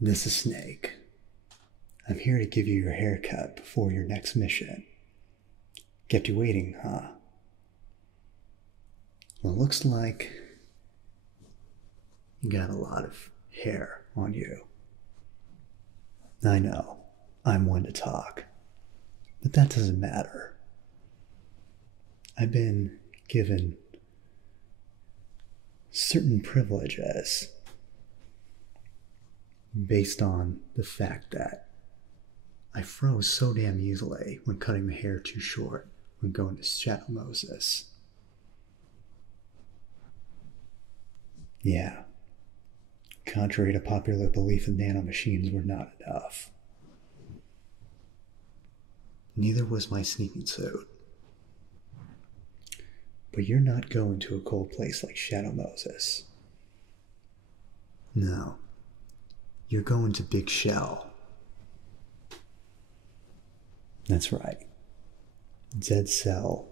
This is Snake. I'm here to give you your haircut before your next mission. Kept you waiting, huh? Well, it looks like you got a lot of hair on you. I know, I'm one to talk, but that doesn't matter. I've been given certain privileges based on the fact that I froze so damn easily when cutting the hair too short when going to Shadow Moses. Yeah. Contrary to popular belief, the nanomachines were not enough. Neither was my sneaking suit. But you're not going to a cold place like Shadow Moses. No. You're going to Big Shell. That's right. Zed Cell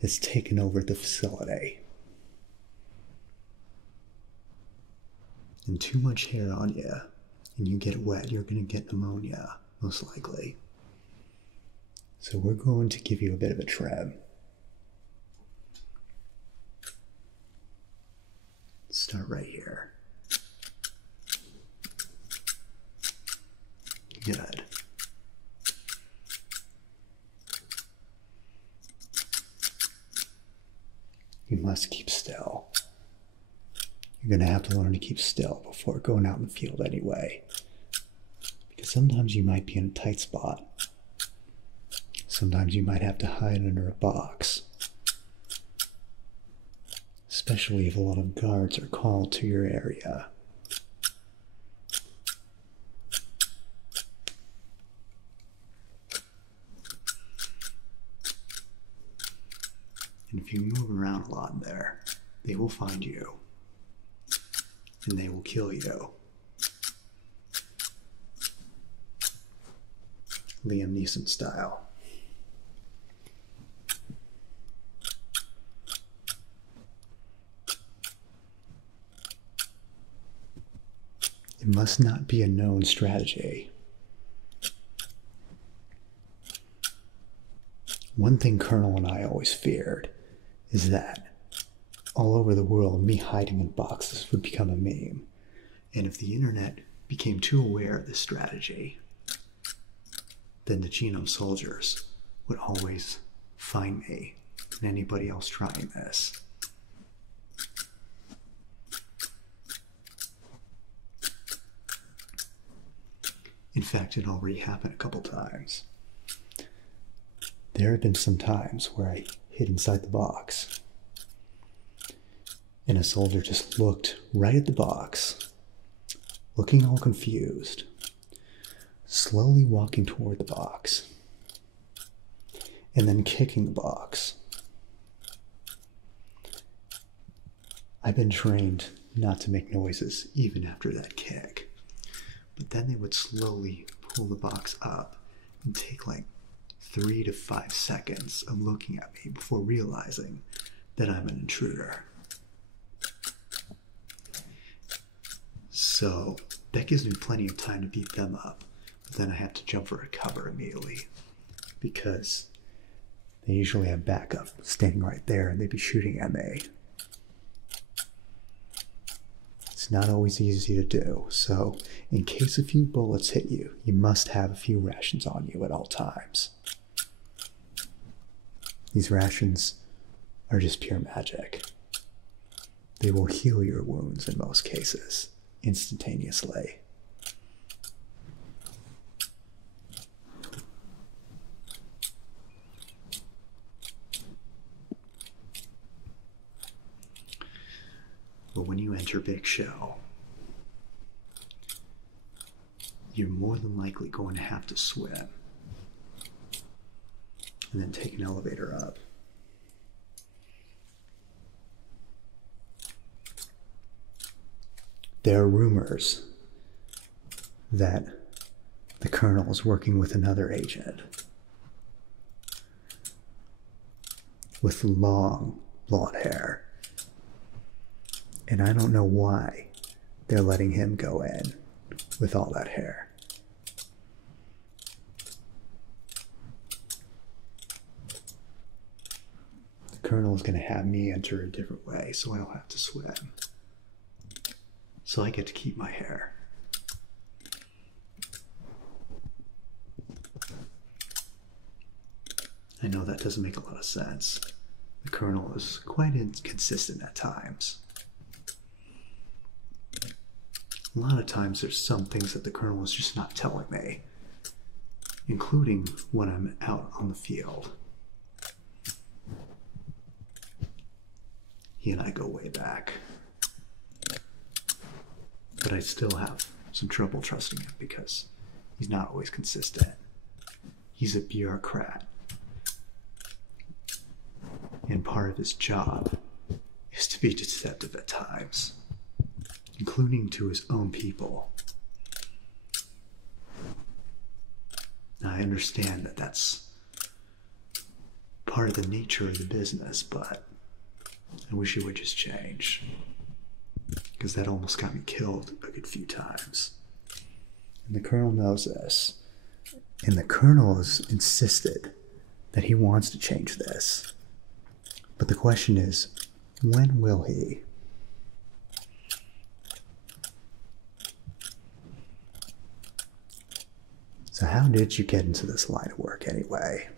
has taken over the facility. And too much hair on you, and you get wet, you're going to get pneumonia, most likely. So we're going to give you a bit of a trim. Start right here. Good. You must keep still. You're going to have to learn to keep still before going out in the field anyway. Because sometimes you might be in a tight spot. Sometimes you might have to hide under a box. Especially if a lot of guards are called to your area. And if you move around a lot there, they will find you. And they will kill you. Liam Neeson style. It must not be a known strategy. One thing Colonel and I always feared is that all over the world, me hiding in boxes would become a meme. And if the internet became too aware of this strategy, then the genome soldiers would always find me and anybody else trying this. In fact, it already happened a couple times. There have been some times where I hid inside the box, and a soldier just looked right at the box, looking all confused, slowly walking toward the box, and then kicking the box. I've been trained not to make noises even after that kick. But then they would slowly pull the box up and take like 3 to 5 seconds of looking at me before realizing that I'm an intruder. So that gives me plenty of time to beat them up, but then I have to jump for a cover immediately because they usually have backup standing right there and they'd be shooting at me. It's not always easy to do, so in case a few bullets hit you, you must have a few rations on you at all times. These rations are just pure magic. They will heal your wounds in most cases, instantaneously. But when you enter Big Shell, you're more than likely going to have to swim and then take an elevator up. There are rumors that the Colonel is working with another agent with long blonde hair. And I don't know why they're letting him go in. with all that hair. The Colonel is going to have me enter a different way so I don't have to swim. So I get to keep my hair. I know that doesn't make a lot of sense. The Colonel is quite inconsistent at times. A lot of times there's some things that the Colonel is just not telling me, including when I'm out on the field. He and I go way back. But I still have some trouble trusting him because he's not always consistent. He's a bureaucrat. And part of his job is to be deceptive at times, including to his own people. Now, I understand that that's part of the nature of the business, but I wish it would just change, because that almost got me killed a good few times. And the Colonel knows this, and the Colonel has insisted that he wants to change this. But the question is, when will he? So how did you get into this line of work anyway?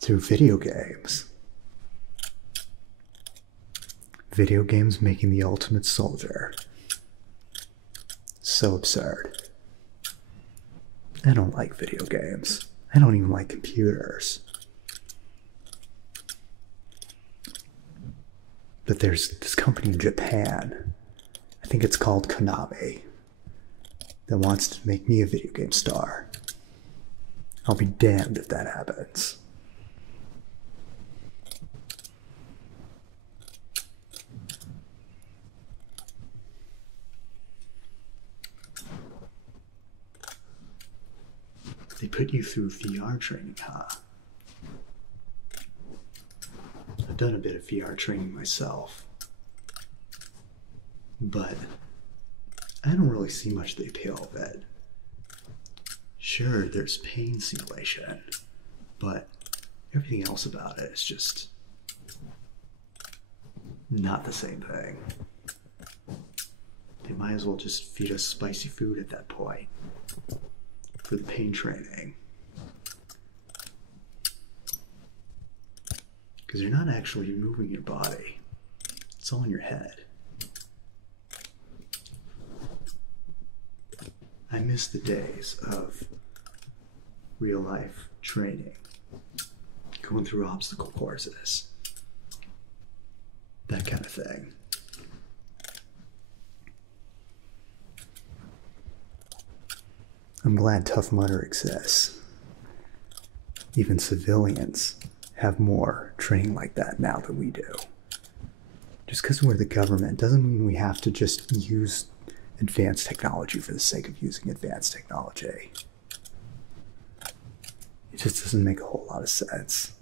Through video games. Video games making the ultimate soldier. So absurd. I don't like video games. I don't even like computers. But there's this company in Japan, I think it's called Konami, that wants to make me a video game star. I'll be damned if that happens. They put you through VR training, huh? I've done a bit of VR training myself, but I don't really see much of the appeal of it. Sure, there's pain simulation, but everything else about it is just not the same thing. They might as well just feed us spicy food at that point for the pain training. Because you're not actually moving your body. It's all in your head. I miss the days of real life training, going through obstacle courses, that kind of thing. I'm glad Tough Mudder exists. Even civilians have more training like that now than we do. Just because we're the government doesn't mean we have to just use advanced technology for the sake of using advanced technology. It just doesn't make a whole lot of sense.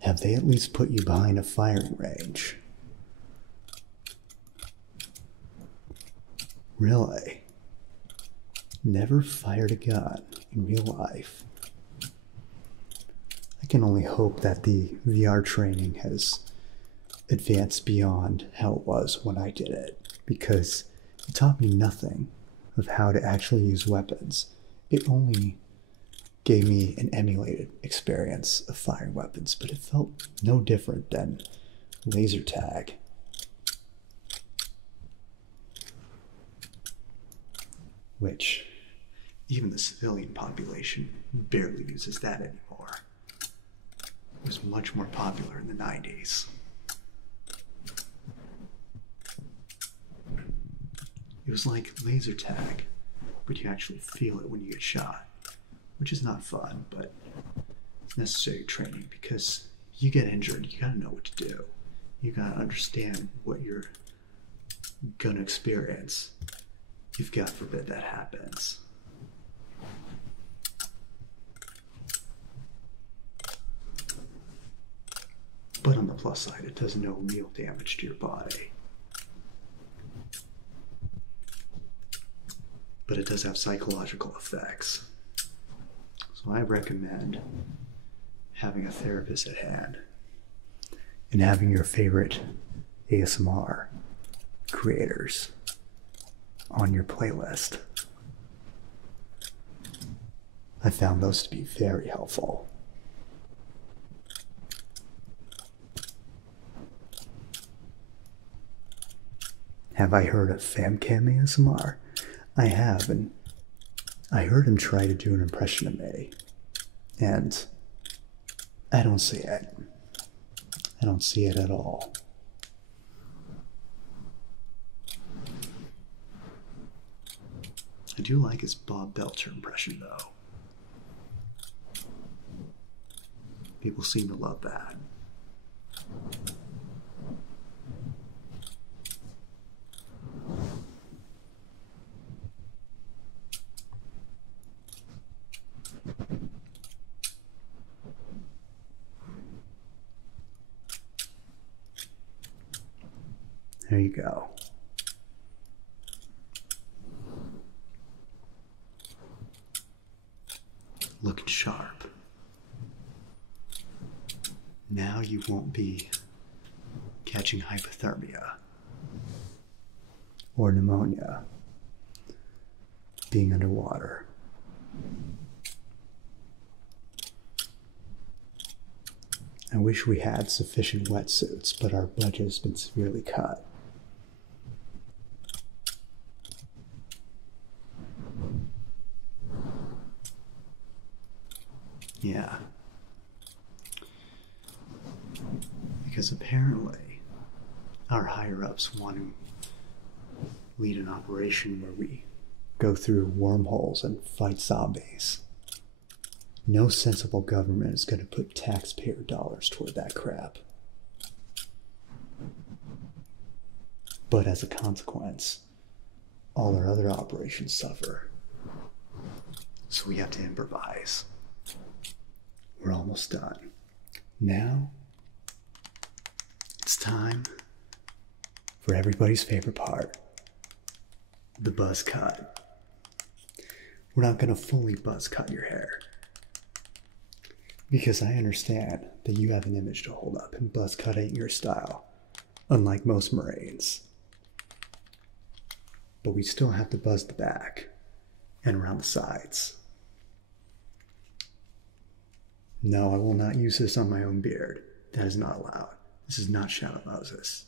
Have they at least put you behind a firing range? Really? Never fired a gun in real life? I can only hope that the VR training has advanced beyond how it was when I did it, because it taught me nothing of how to actually use weapons. It only gave me an emulated experience of firing weapons, but it felt no different than laser tag. Which even the civilian population barely uses that anymore. It was much more popular in the 90s. It was like laser tag, but you actually feel it when you get shot, which is not fun, but it's necessary training because you get injured, you gotta know what to do. You gotta understand what you're gonna experience if God forbid that happens. plus side, it does no real damage to your body. But it does have psychological effects. So I recommend having a therapist at hand and having your favorite ASMR creators on your playlist. I found those to be very helpful. Have I heard of FamKam ASMR? I have, and I heard him try to do an impression of me, and I don't see it. I don't see it at all. I do like his Bob Belcher impression, though. People seem to love that. There you go. Looking sharp. Now you won't be catching hypothermia or pneumonia being underwater. I wish we had sufficient wetsuits, but our budget has been severely cut. Yeah. Because apparently our higher-ups want to lead an operation where we go through wormholes and fight zombies. No sensible government is going to put taxpayer dollars toward that crap. But as a consequence, all our other operations suffer. So we have to improvise. We're almost done. Now, it's time for everybody's favorite part, the buzz cut. We're not going to fully buzz cut your hair, because I understand that you have an image to hold up, and buzz cut ain't your style, unlike most Marines. But we still have to buzz the back and around the sides. No, I will not use this on my own beard. That is not allowed. This is not Shadow Moses.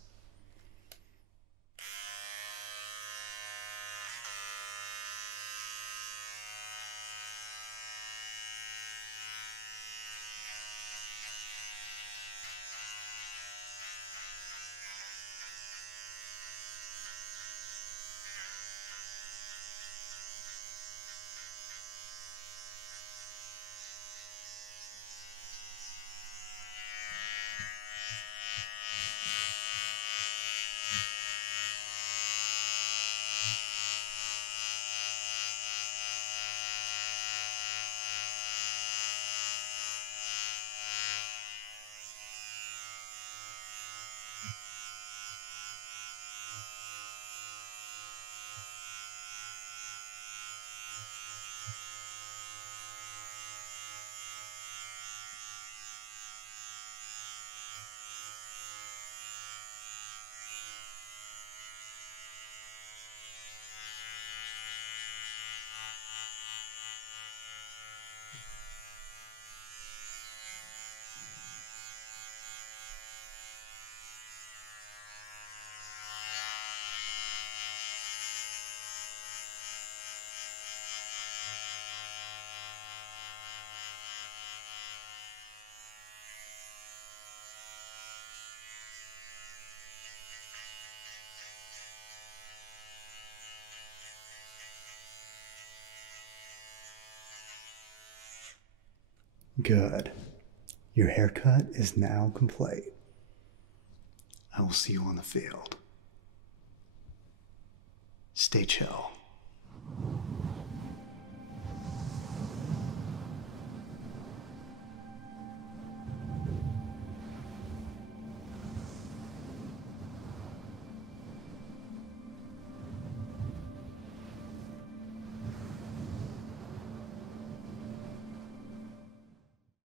Good. Your haircut is now complete. I will see you on the field. Stay chill.